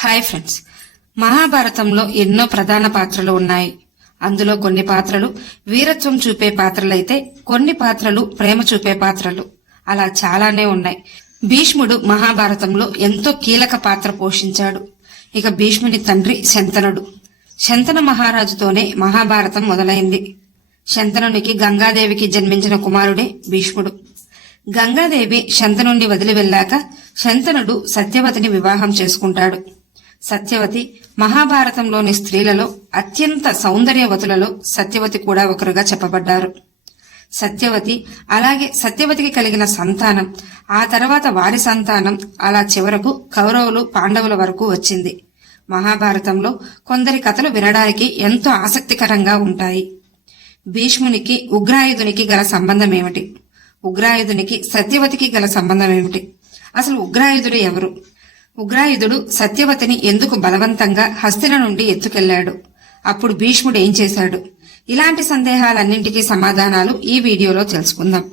Hi friends, మహాభారతంలో ఎన్నో ప్రధాన పాత్రలు ఉన్నాయి. అందులో కొన్ని పాత్రలు వీరత్వం చూపే పాత్రలైతే కొన్ని పాత్రలు ప్రేమ చూపే పాత్రలు, అలా చాలానే ఉన్నాయి. భీష్ముడు మహాభారతంలో ఎంతో కీలక పాత్ర పోషించాడు. ఇక భీష్ముని తండ్రి శంతనుడు. శంతన మహారాజుతోనే మహాభారతం మొదలైంది. శంతనునికి గంగాదేవికి జన్మించిన కుమారుడే భీష్ముడు. గంగాదేవి శంతనుణ్ణి వదిలి వెళ్లాక శంతనుడు సత్యవతిని వివాహం చేసుకుంటాడు. సత్యవతి మహాభారతంలోని స్త్రీలలో అత్యంత సౌందర్యవతులలో సత్యవతి కూడా ఒకరుగా చెప్పబడ్డారు. సత్యవతి, అలాగే సత్యవతికి కలిగిన సంతానం, ఆ తర్వాత వారి సంతానం, అలా చివరకు కౌరవులు పాండవుల వరకు వచ్చింది. మహాభారతంలో కొందరి కథలు వినడానికి ఎంతో ఆసక్తికరంగా ఉంటాయి. భీష్మునికి ఉగ్రాయుధునికి గల సంబంధం ఏమిటి? ఉగ్రాయుధునికి సత్యవతికి గల సంబంధం ఏమిటి? అసలు ఉగ్రాయుధుడు ఎవరు? ఉగ్రాయుధుడు సత్యవతిని ఎందుకు బలవంతంగా హస్తిన నుండి ఎత్తుకెళ్లాడు? అప్పుడు భీష్ముడు ఏం చేశాడు? ఇలాంటి సందేహాలన్నింటికీ సమాధానాలు ఈ వీడియోలో తెలుసుకుందాం.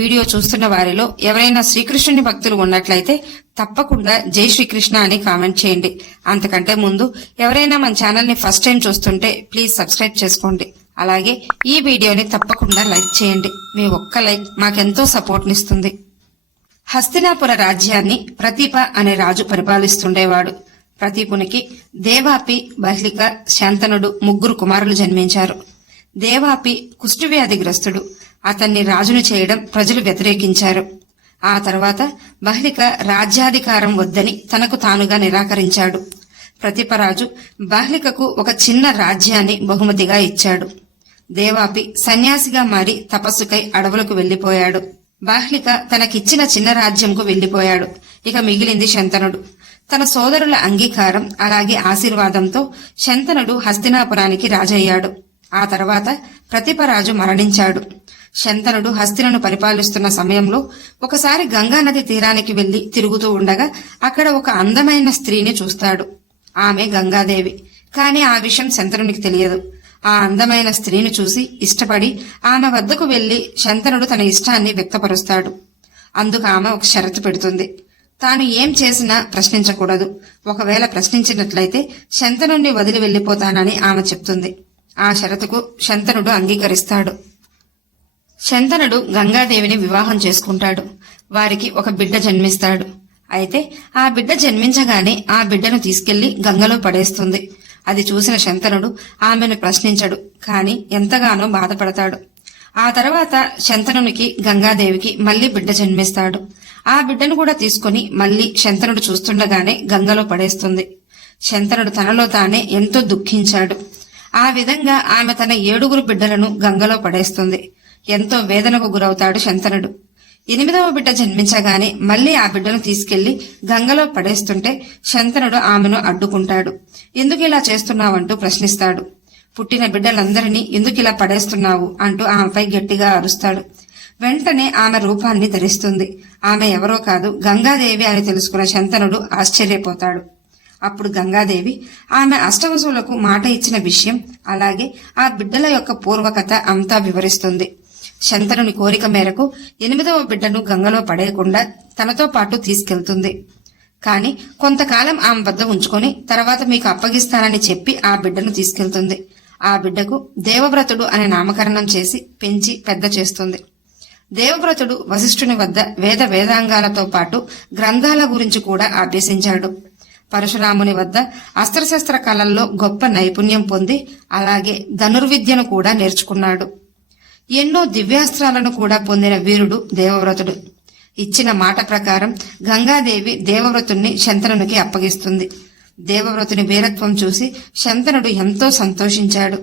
వీడియో చూస్తున్న వారిలో ఎవరైనా శ్రీకృష్ణుని భక్తులు ఉన్నట్లయితే తప్పకుండా జై శ్రీకృష్ణ అని కామెంట్ చేయండి. అంతకంటే ముందు ఎవరైనా మన ఛానల్ ని ఫస్ట్ టైం చూస్తుంటే ప్లీజ్ సబ్స్క్రైబ్ చేసుకోండి. అలాగే ఈ వీడియోని తప్పకుండా లైక్ చేయండి. మీ ఒక్క లైక్ మాకెంతో సపోర్ట్నిస్తుంది. హస్తినాపుర రాజ్యాన్ని ప్రతీప అనే రాజు పరిపాలిస్తుండేవాడు. ప్రతీపునికి దేవాపి, బహ్లిక, శంతనుడు ముగ్గురు కుమారులు జన్మించారు. దేవాపి కుష్ఠవ్యాధిగ్రస్తుడు. అతన్ని రాజును చేయడం ప్రజలు వ్యతిరేకించారు. ఆ తర్వాత బహ్లిక రాజ్యాధికారం వద్దని తనకు తానుగా నిరాకరించాడు. ప్రతిపరాజు బహ్లికకు ఒక చిన్న రాజ్యాన్ని బహుమతిగా ఇచ్చాడు. దేవాపి సన్యాసిగా మారి తపస్సుకై అడవులకు వెళ్లిపోయాడు. బాహ్లిక తనకిచ్చిన చిన్న రాజ్యంకు వెళ్లిపోయాడు. ఇక మిగిలింది శంతనుడు. తన సోదరుల అంగీకారం అలాగే ఆశీర్వాదంతో శంతనుడు హస్తినాపురానికి రాజయ్యాడు. ఆ తర్వాత ప్రతిపరాజు మరణించాడు. శంతనుడు హస్తినను పరిపాలిస్తున్న సమయంలో ఒకసారి గంగానది తీరానికి వెళ్లి తిరుగుతూ ఉండగా అక్కడ ఒక అందమైన స్త్రీని చూస్తాడు. ఆమె గంగాదేవి. కాని ఆ విషయం శంతనునికి తెలియదు. ఆ అందమైన స్త్రీని చూసి ఇష్టపడి ఆమె వద్దకు వెళ్లి శంతనుడు తన ఇష్టాన్ని వ్యక్తపరుస్తాడు. అందుకు ఆమె ఒక షరతు పెడుతుంది. తాను ఏం చేసినా ప్రశ్నించకూడదు. ఒకవేళ ప్రశ్నించినట్లయితే శంతనుణ్ణి వదిలి వెళ్లిపోతానని ఆమె చెప్తుంది. ఆ షరతుకు శంతనుడు అంగీకరిస్తాడు. శంతనుడు గంగాదేవిని వివాహం చేసుకుంటాడు. వారికి ఒక బిడ్డ జన్మిస్తాడు. అయితే ఆ బిడ్డ జన్మించగానే ఆ బిడ్డను తీసుకెళ్లి గంగలో పడేస్తుంది. అది చూసిన శంతనుడు ఆమెను ప్రశ్నించడు, కాని ఎంతగానో బాధపడతాడు. ఆ తర్వాత శంతనునికి గంగాదేవికి మళ్లీ బిడ్డ జన్మిస్తాడు. ఆ బిడ్డను కూడా తీసుకుని మళ్లీ శంతనుడు చూస్తుండగానే గంగలో పడేస్తుంది. శంతనుడు తనలో తానే ఎంతో దుఃఖించాడు. ఆ విధంగా ఆమె తన 7 బిడ్డలను గంగలో పడేస్తుంది. ఎంతో వేదనకు గురవుతాడు శంతనుడు. 8వ బిడ్డ జన్మించగానే మళ్లీ ఆ బిడ్డను తీసుకెళ్లి గంగలో పడేస్తుంటే శంతనుడు ఆమెను అడ్డుకుంటాడు. ఎందుకిలా చేస్తున్నావంటూ ప్రశ్నిస్తాడు. పుట్టిన బిడ్డలందరినీ ఎందుకిలా పడేస్తున్నావు అంటూ ఆమెపై గట్టిగా అరుస్తాడు. వెంటనే ఆమె రూపాన్ని ధరిస్తుంది. ఆమె ఎవరో కాదు, గంగాదేవి అని తెలుసుకున్న శంతనుడు ఆశ్చర్యపోతాడు. అప్పుడు గంగాదేవి ఆమె అష్టవసులకు మాట ఇచ్చిన విషయం, అలాగే ఆ బిడ్డల యొక్క పూర్వకథ అంతా వివరిస్తుంది. శంతనుని కోరిక మేరకు 8వ బిడ్డను గంగలో పడేయకుండా తనతో పాటు తీసుకెళ్తుంది. కాని కొంతకాలం ఆమె వద్ద ఉంచుకొని తర్వాత మీకు అప్పగిస్తానని చెప్పి ఆ బిడ్డను తీసుకెళ్తుంది. ఆ బిడ్డకు దేవవ్రతుడు అనే నామకరణం చేసి పెంచి పెద్ద చేస్తుంది. దేవవ్రతుడు వశిష్ఠుని వద్ద వేదాంగాలతో పాటు గ్రంథాల గురించి కూడా అభ్యసించాడు. పరశురాముని వద్ద అస్త్రశస్త్ర కళల్లో గొప్ప నైపుణ్యం పొంది అలాగే ధనుర్విద్యను కూడా నేర్చుకున్నాడు. ఎన్నో దివ్యాస్త్రాలను కూడా పొందిన వీరుడు దేవవ్రతుడు. ఇచ్చిన మాట ప్రకారం గంగాదేవి దేవవ్రతుణ్ణి శంతనునికి అప్పగిస్తుంది. దేవవ్రతుని వీరత్వం చూసి శంతనుడు ఎంతో సంతోషించాడు.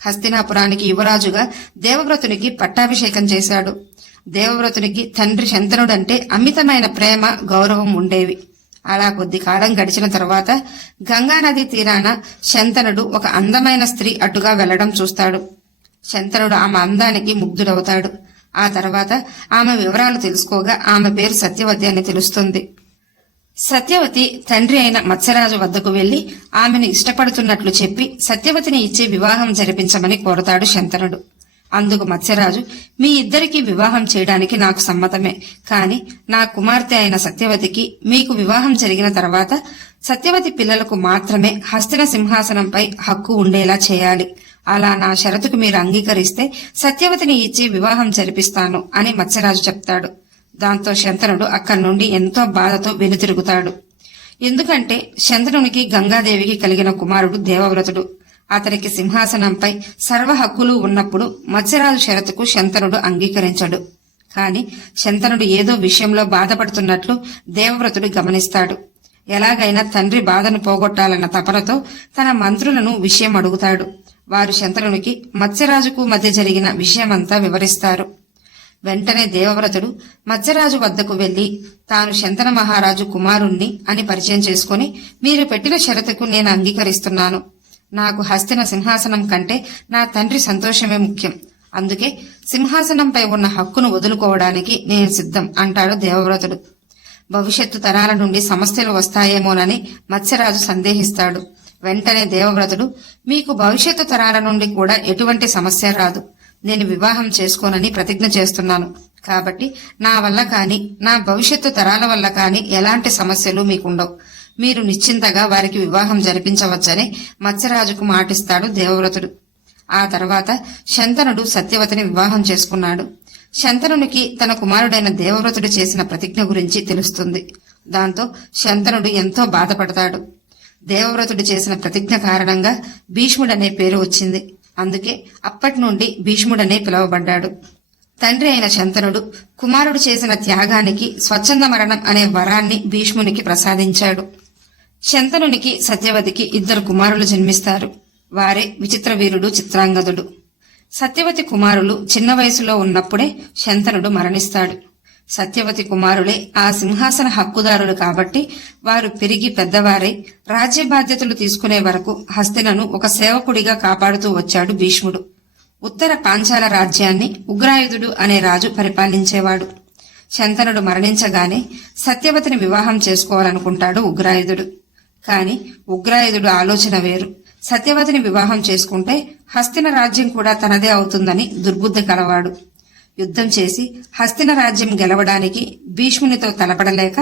హస్తినాపురానికి యువరాజుగా దేవవ్రతునికి పట్టాభిషేకం చేశాడు. దేవవ్రతునికి తండ్రి శంతనుడంటే అమితమైన ప్రేమ, గౌరవం ఉండేవి. అలా కొద్ది కాలం గడిచిన తర్వాత గంగానది తీరాన శంతనుడు ఒక అందమైన స్త్రీ అటుగా వెళ్లడం చూస్తాడు. శంతనుడు ఆమె అందానికి ముగ్ధుడవుతాడు. ఆ తర్వాత ఆమె వివరాలు తెలుసుకోగా ఆమె పేరు సత్యవతి అని తెలుస్తుంది. సత్యవతి తండ్రి అయిన మత్స్యరాజు వద్దకు వెళ్లి ఆమెను ఇష్టపడుతున్నట్లు చెప్పి సత్యవతిని ఇచ్చి వివాహం జరిపించమని కోరతాడు శంతనుడు. అందుకు మత్స్యరాజు, మీ ఇద్దరికి వివాహం చేయడానికి నాకు సమ్మతమే, కాని నా కుమార్తె అయిన సత్యవతికి మీకు వివాహం జరిగిన తర్వాత సత్యవతి పిల్లలకు మాత్రమే హస్తిన సింహాసనంపై హక్కు ఉండేలా చేయాలి. అలా నా షరతుకు మీరు అంగీకరిస్తే సత్యవతిని ఇచ్చి వివాహం జరిపిస్తాను అని మత్స్యరాజు చెప్తాడు. దాంతో శంతనుడు అక్కడి నుండి ఎంతో బాధతో వెనుతిరుగుతాడు. ఎందుకంటే శంతనునికి గంగాదేవికి కలిగిన కుమారుడు దేవవ్రతుడు. అతనికి సింహాసనంపై సర్వ హక్కులు ఉన్నప్పుడు మత్స్యరాజు షరతుకు శంతనుడు అంగీకరించడు. కాని శంతనుడు ఏదో విషయంలో బాధపడుతున్నట్లు దేవవ్రతుడు గమనిస్తాడు. ఎలాగైనా తండ్రి బాధను పోగొట్టాలన్న తపనతో తన మంత్రులను విషయం అడుగుతాడు. వారు శంతనునికి మత్స్యరాజుకు మధ్య జరిగిన విషయమంతా వివరిస్తారు. వెంటనే దేవవ్రతుడు మత్స్యరాజు వద్దకు వెళ్లి తాను శంతన మహారాజు కుమారుణ్ణి అని పరిచయం చేసుకుని, మీరు పెట్టిన షరతుకు నేను అంగీకరిస్తున్నాను. నాకు హస్తిన సింహాసనం కంటే నా తండ్రి సంతోషమే ముఖ్యం. అందుకే సింహాసనంపై ఉన్న హక్కును వదులుకోవడానికి నేను సిద్ధం అంటాడు దేవవ్రతుడు. భవిష్యత్తు తరాల నుండి సమస్యలు వస్తాయేమోనని మత్స్యరాజు సందేహిస్తాడు. వెంటనే దేవవ్రతుడు, మీకు భవిష్యత్తు తరాల నుండి కూడా ఎటువంటి సమస్య రాదు. నేను వివాహం చేసుకోనని ప్రతిజ్ఞ చేస్తున్నాను. కాబట్టి నా వల్ల కాని నా భవిష్యత్తు తరాల వల్ల కాని ఎలాంటి సమస్యలు మీకుండవు. మీరు నిశ్చింతగా వారికి వివాహం జరిపించవచ్చని మత్స్యరాజుకు మాటిస్తాడు దేవవ్రతుడు. ఆ తర్వాత శంతనుడు సత్యవతిని వివాహం చేసుకున్నాడు. శంతనునికి తన కుమారుడైన దేవవ్రతుడు చేసిన ప్రతిజ్ఞ గురించి తెలుస్తుంది. దాంతో శంతనుడు ఎంతో బాధపడతాడు. దేవవ్రతుడు చేసిన ప్రతిజ్ఞ కారణంగా భీష్ముడనే పేరు వచ్చింది. అందుకే అప్పటి నుండి భీష్ముడనే పిలువబడ్డాడు. తండ్రి అయిన శంతనుడు కుమారుడు చేసిన త్యాగానికి స్వచ్ఛంద మరణం అనే వరాన్ని భీష్మునికి ప్రసాదించాడు. శంతనునికి సత్యవతికి 2 కుమారులు జన్మిస్తారు. వారే విచిత్రవీరుడు, చిత్రాంగదుడు. సత్యవతి కుమారులు చిన్న వయసులో ఉన్నప్పుడే శంతనుడు మరణిస్తాడు. సత్యవతి కుమారులే ఆ సింహాసన హక్కుదారులు కాబట్టి వారు పెరిగి పెద్దవారై రాజ్య బాధ్యతలు తీసుకునే వరకు హస్తినను ఒక సేవకుడిగా కాపాడుతూ వచ్చాడు భీష్ముడు. ఉత్తర పాంచాల రాజ్యాన్ని ఉగ్రాయుధుడు అనే రాజు పరిపాలించేవాడు. శంతనుడు మరణించగానే సత్యవతిని వివాహం చేసుకోవాలనుకుంటాడు ఉగ్రాయుధుడు. కాని ఉగ్రాయుధుడు ఆలోచన వేరు. సత్యవతిని వివాహం చేసుకుంటే హస్తిన రాజ్యం కూడా తనదే అవుతుందని దుర్బుద్ధి కలవాడు. యుద్ధం చేసి హస్తిన రాజ్యం గెలవడానికి భీష్మునితో తలపడలేక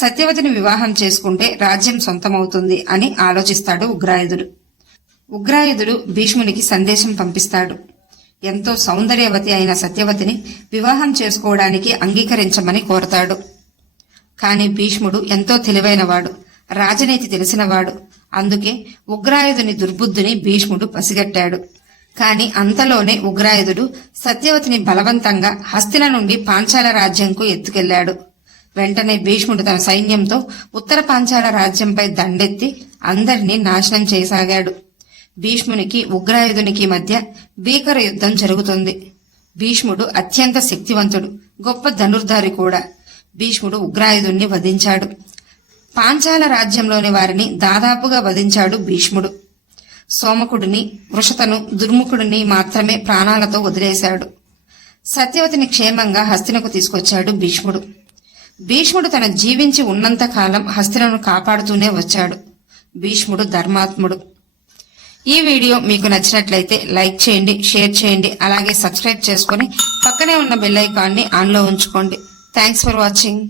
సత్యవతిని వివాహం చేసుకుంటే రాజ్యం సొంతమవుతుంది అని ఆలోచిస్తాడు ఉగ్రాయుధుడు. ఉగ్రాయుధుడు భీష్మునికి సందేశం పంపిస్తాడు. ఎంతో సౌందర్యవతి అయిన సత్యవతిని వివాహం చేసుకోవడానికి అంగీకరించమని కోరతాడు. కాని భీష్ముడు ఎంతో తెలివైనవాడు, రాజనీతి తెలిసినవాడు. అందుకే ఉగ్రాయుధుని దుర్బుద్ధిని భీష్ముడు పసిగట్టాడు. కాని అంతలోనే ఉగ్రాయుధుడు సత్యవతిని బలవంతంగా హస్తిన నుండి పాంచాల రాజ్యంకు ఎత్తుకెళ్లాడు. వెంటనే భీష్ముడు తన సైన్యంతో ఉత్తర పాంచాల రాజ్యంపై దండెత్తి అందరినీ నాశనం చేయసాగాడు. భీష్మునికి ఉగ్రాయుధునికి మధ్య భీకర యుద్ధం జరుగుతుంది. భీష్ముడు అత్యంత శక్తివంతుడు, గొప్ప ధనుర్ధారి కూడా. భీష్ముడు ఉగ్రాయుధుణ్ణి వధించాడు. పాంచాల రాజ్యంలోని వారిని దాదాపుగా వధించాడు భీష్ముడు. సోమకుడిని, వృషతను, దుర్ముఖుడిని మాత్రమే ప్రాణాలతో వదిలేశాడు. సత్యవతిని క్షేమంగా హస్తినకు తీసుకొచ్చాడు భీష్ముడు. భీష్ముడు తన జీవించి ఉన్నంత కాలం హస్తినను కాపాడుతూనే వచ్చాడు. భీష్ముడు ధర్మాత్ముడు. ఈ వీడియో మీకు నచ్చినట్లయితే లైక్ చేయండి, షేర్ చేయండి, అలాగే సబ్స్క్రైబ్ చేసుకుని పక్కనే ఉన్న బెల్ ఐకాన్ని ఆన్లో ఉంచుకోండి. Thanks for watching.